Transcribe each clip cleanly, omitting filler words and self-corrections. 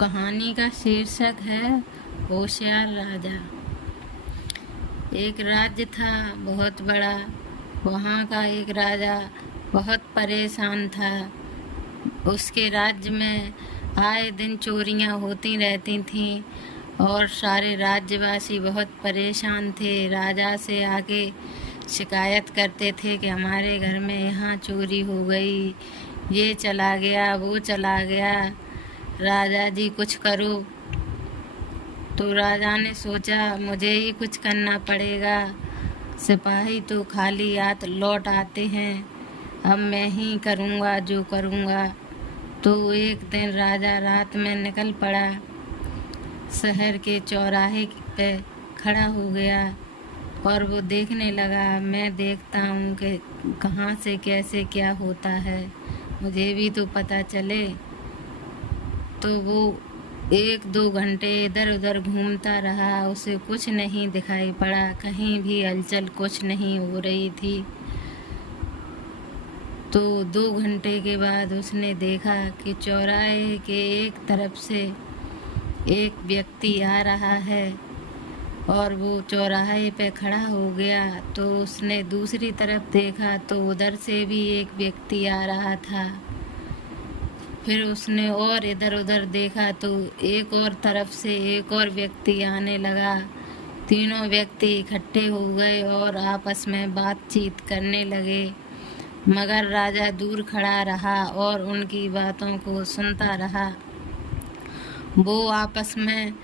कहानी का शीर्षक है होशियार राजा। एक राज्य था बहुत बड़ा। वहाँ का एक राजा बहुत परेशान था। उसके राज्य में आए दिन चोरियाँ होती रहती थीं और सारे राज्यवासी बहुत परेशान थे। राजा से आके शिकायत करते थे कि हमारे घर में यहाँ चोरी हो गई, ये चला गया, वो चला गया, राजा जी कुछ करो। तो राजा ने सोचा मुझे ही कुछ करना पड़ेगा, सिपाही तो खाली हाथ लौट आते हैं, अब मैं ही करूँगा जो करूँगा। तो एक दिन राजा रात में निकल पड़ा, शहर के चौराहे पे खड़ा हो गया और वो देखने लगा, मैं देखता हूँ कि कहाँ से कैसे क्या होता है, मुझे भी तो पता चले। तो वो 1-2 घंटे इधर उधर घूमता रहा, उसे कुछ नहीं दिखाई पड़ा, कहीं भी हलचल कुछ नहीं हो रही थी। तो 2 घंटे के बाद उसने देखा कि चौराहे के एक तरफ से एक व्यक्ति आ रहा है और वो चौराहे पे खड़ा हो गया। तो उसने दूसरी तरफ देखा तो उधर से भी एक व्यक्ति आ रहा था। फिर उसने और इधर उधर देखा तो एक और तरफ से एक और व्यक्ति आने लगा। तीनों व्यक्ति इकट्ठे हो गए और आपस में बातचीत करने लगे, मगर राजा दूर खड़ा रहा और उनकी बातों को सुनता रहा। वो आपस में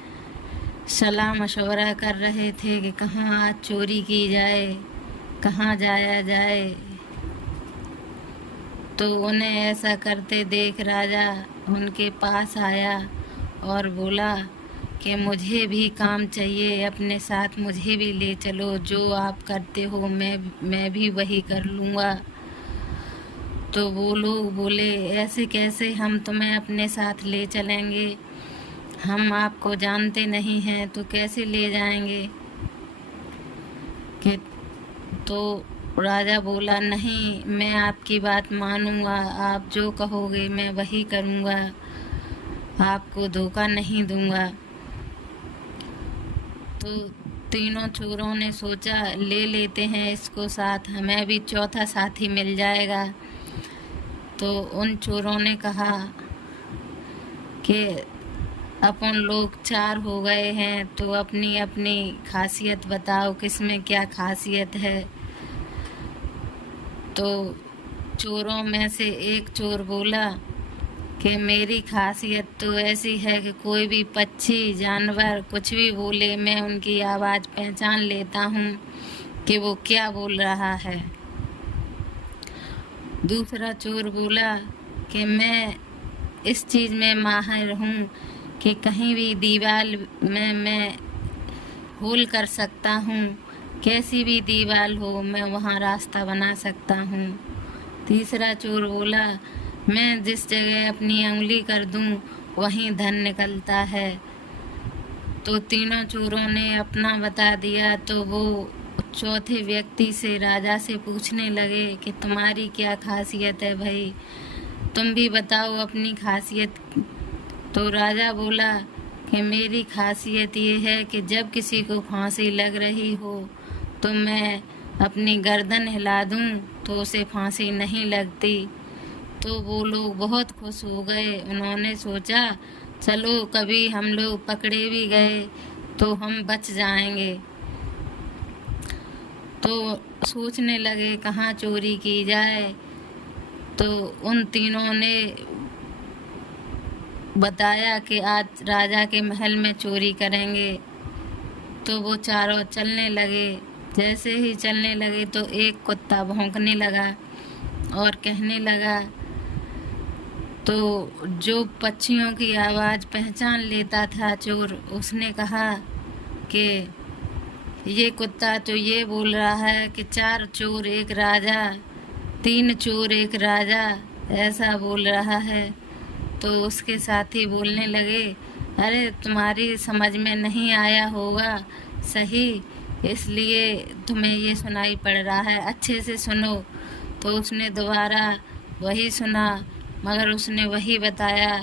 सलाह मशवरा कर रहे थे कि कहाँ आज चोरी की जाए, कहाँ जाया जाए। तो उन्हें ऐसा करते देख राजा उनके पास आया और बोला कि मुझे भी काम चाहिए, अपने साथ मुझे भी ले चलो, जो आप करते हो मैं भी वही कर लूँगा। तो वो लोग बोले, ऐसे कैसे हम तुम्हें अपने साथ ले चलेंगे, हम आपको जानते नहीं हैं तो कैसे ले जाएंगे। कि तो राजा बोला, नहीं, मैं आपकी बात मानूंगा, आप जो कहोगे मैं वही करूंगा, आपको धोखा नहीं दूंगा। तो तीनों चोरों ने सोचा ले लेते हैं इसको साथ, हमें भी चौथा साथी मिल जाएगा। तो उन चोरों ने कहा कि अपन लोग 4 हो गए हैं तो अपनी अपनी खासियत बताओ, किसमें क्या खासियत है। तो चोरों में से एक चोर बोला कि मेरी खासियत तो ऐसी है कि कोई भी पक्षी जानवर कुछ भी बोले, मैं उनकी आवाज़ पहचान लेता हूँ कि वो क्या बोल रहा है। दूसरा चोर बोला कि मैं इस चीज़ में माहिर हूँ कि कहीं भी दीवार में मैं होल कर सकता हूँ, कैसी भी दीवार हो मैं वहाँ रास्ता बना सकता हूँ। तीसरा चोर बोला, मैं जिस जगह अपनी उंगली कर दूँ वहीं धन निकलता है। तो तीनों चोरों ने अपना बता दिया। तो वो चौथे व्यक्ति से राजा से पूछने लगे कि तुम्हारी क्या खासियत है भाई, तुम भी बताओ अपनी खासियत। तो राजा बोला कि मेरी खासियत ये है कि जब किसी को फांसी लग रही हो तो मैं अपनी गर्दन हिला दूं तो उसे फांसी नहीं लगती। तो वो लोग बहुत खुश हो गए। उन्होंने सोचा चलो कभी हम लोग पकड़े भी गए तो हम बच जाएंगे। तो सोचने लगे कहाँ चोरी की जाए। तो उन तीनों ने बताया कि आज राजा के महल में चोरी करेंगे। तो वो चारों चलने लगे। जैसे ही चलने लगे तो एक कुत्ता भौंकने लगा और कहने लगा। तो जो पक्षियों की आवाज़ पहचान लेता था चोर, उसने कहा कि ये कुत्ता तो ये बोल रहा है कि 4 चोर एक राजा, 3 चोर एक राजा, ऐसा बोल रहा है। तो उसके साथी बोलने लगे, अरे तुम्हारी समझ में नहीं आया होगा सही, इसलिए तुम्हें ये सुनाई पड़ रहा है, अच्छे से सुनो। तो उसने दोबारा वही सुना, मगर उसने वही बताया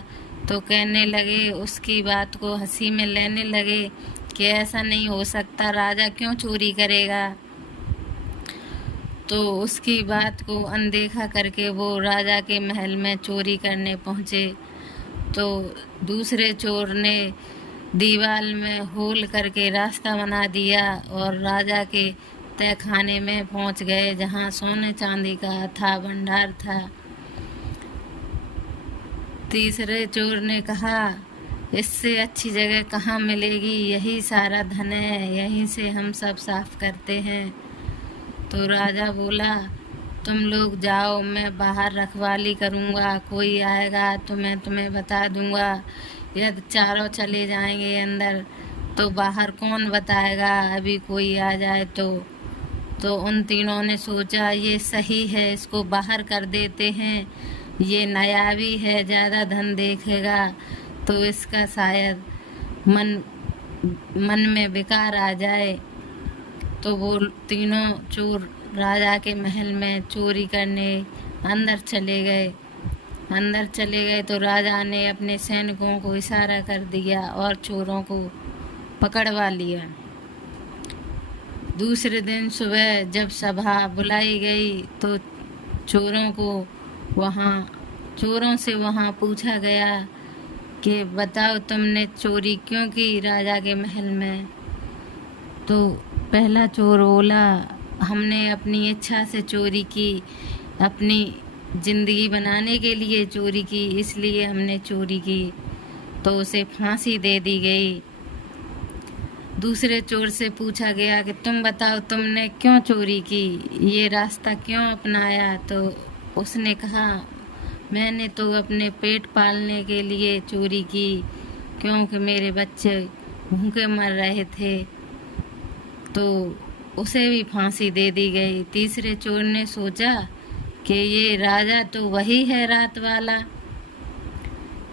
तो कहने लगे, उसकी बात को हंसी में लेने लगे कि ऐसा नहीं हो सकता, राजा क्यों चोरी करेगा। तो उसकी बात को अनदेखा करके वो राजा के महल में चोरी करने पहुँचे। तो दूसरे चोर ने दीवार में होल करके रास्ता बना दिया और राजा के तहखाने में पहुंच गए, जहां सोने चांदी का अथाह भंडार था। तीसरे चोर ने कहा, इससे अच्छी जगह कहाँ मिलेगी, यही सारा धन है, यहीं से हम सब साफ करते हैं। तो राजा बोला, तुम लोग जाओ, मैं बाहर रखवाली करूँगा, कोई आएगा तो मैं तुम्हें बता दूँगा। यदि चारों चले जाएंगे अंदर तो बाहर कौन बताएगा, अभी कोई आ जाए तो उन तीनों ने सोचा, ये सही है, इसको बाहर कर देते हैं, ये नया भी है, ज़्यादा धन देखेगा तो इसका शायद मन में विकार आ जाए। तो वो तीनों चोर राजा के महल में चोरी करने अंदर चले गए तो राजा ने अपने सैनिकों को इशारा कर दिया और चोरों को पकड़वा लिया। दूसरे दिन सुबह जब सभा बुलाई गई तो चोरों से वहाँ पूछा गया कि बताओ, तुमने चोरी क्यों की राजा के महल में। तो पहला चोर बोला, हमने अपनी इच्छा से चोरी की, अपनी जिंदगी बनाने के लिए चोरी की, इसलिए हमने चोरी की। तो उसे फांसी दे दी गई। दूसरे चोर से पूछा गया कि तुम बताओ, तुमने क्यों चोरी की, ये रास्ता क्यों अपनाया। तो उसने कहा, मैंने तो अपने पेट पालने के लिए चोरी की, क्योंकि मेरे बच्चे भूखे मर रहे थे। तो उसे भी फांसी दे दी गई। तीसरे चोर ने सोचा कि ये राजा तो वही है रात वाला,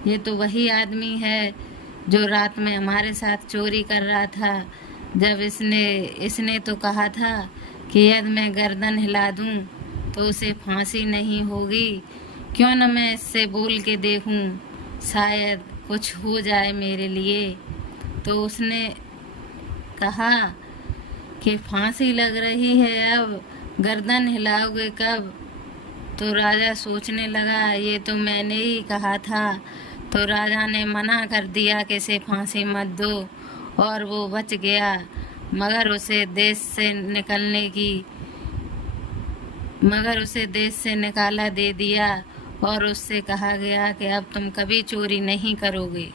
ये तो वही आदमी है जो रात में हमारे साथ चोरी कर रहा था। जब इसने तो कहा था कि यदि मैं गर्दन हिला दूं तो उसे फांसी नहीं होगी, क्यों न मैं इससे बोल के देखूं, शायद कुछ हो जाए मेरे लिए। तो उसने कहा कि फांसी लग रही है, अब गर्दन हिलाओगे कब। तो राजा सोचने लगा, ये तो मैंने ही कहा था। तो राजा ने मना कर दिया कि इसे फांसी मत दो और वो बच गया, मगर उसे देश से निकाला दे दिया और उससे कहा गया कि अब तुम कभी चोरी नहीं करोगे।